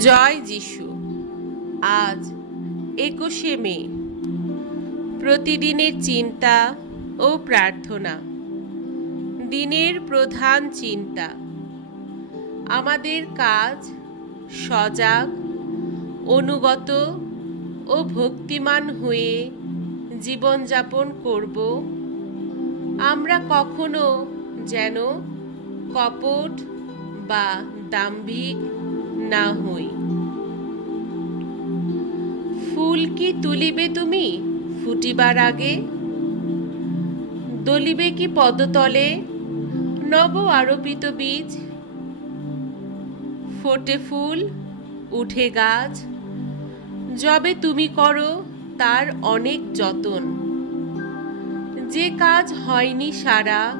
জয় যিশু। আজ 21শে মে। প্রতিদিনের চিন্তা ও প্রার্থনা। দিনের প্রধান চিন্তা। আমাদের কাজ সজাগ, অনুগত ও ভক্তিমান হয়ে জীবনযাপন করব। আমরা কখনো যেন কপট বা দাম্ভিক না হই। ফুল কি তুলিবে তুমি ফুটিবার আগে? দলিবে কি পদতলে নব আরোপিত বীজ? ফোটে ফুল, উঠে গাছ, যবে তুমি করো তার অনেক যতন। যে কাজ হয়নি সারা,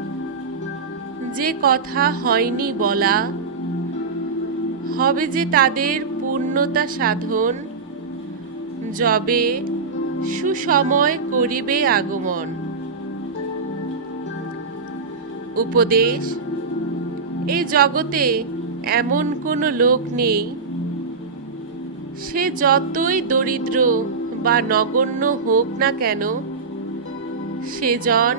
যে কথা হয়নি বলা, হবে যে তাদের পূর্ণতা সাধন, যবে সুসময় করিবে আগমন। উপদেশ। এই জগতে এমন কোনো লোক নেই, সে যতই দরিদ্র বা নগণ্য হোক না কেন, সেজন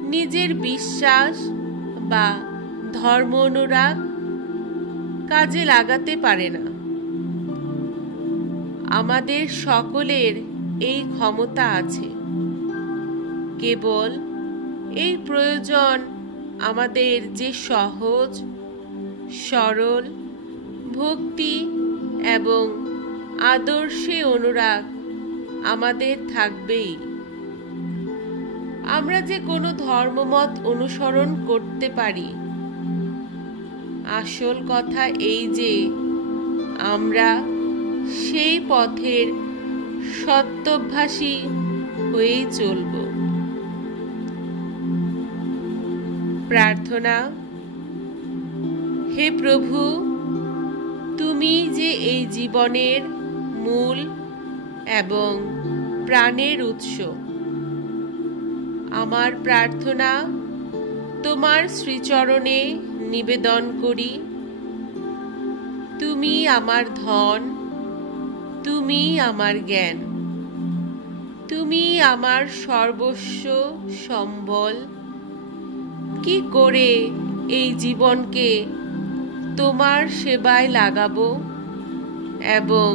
নিজের বিশ্বাস বা ধর্ম অনুরাগ কাজে লাগাতে পারে না। আমাদের সকলের এই ক্ষমতা আছে, কেবল এই প্রয়োজন আমাদের যে সহজ, সরল ভক্তি এবং আদর্শে অনুরাগ আমাদের থাকবেই। আমরা যে কোনো ধর্মমত অনুসরণ করতে পারি, আসল কথা এই যে আমরা সেই পথের সত্যভাষী হয়েই চলব। প্রার্থনা। হে প্রভু, তুমি যে এই জীবনের মূল এবং প্রাণের উৎস, আমার প্রার্থনা তোমার শ্রীচরণে নিবেদন করি। তুমি আমার ধন, তুমি আমার জ্ঞান, তুমি আমার সর্বস্ব সম্বল। কি করে এই জীবনকে তোমার সেবায় লাগাবো এবং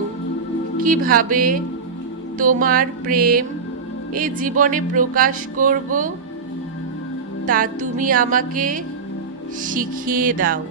কিভাবে তোমার প্রেম এই জীবনে প্রকাশ করব, তা তুমি আমাকে শিখিয়ে দাও।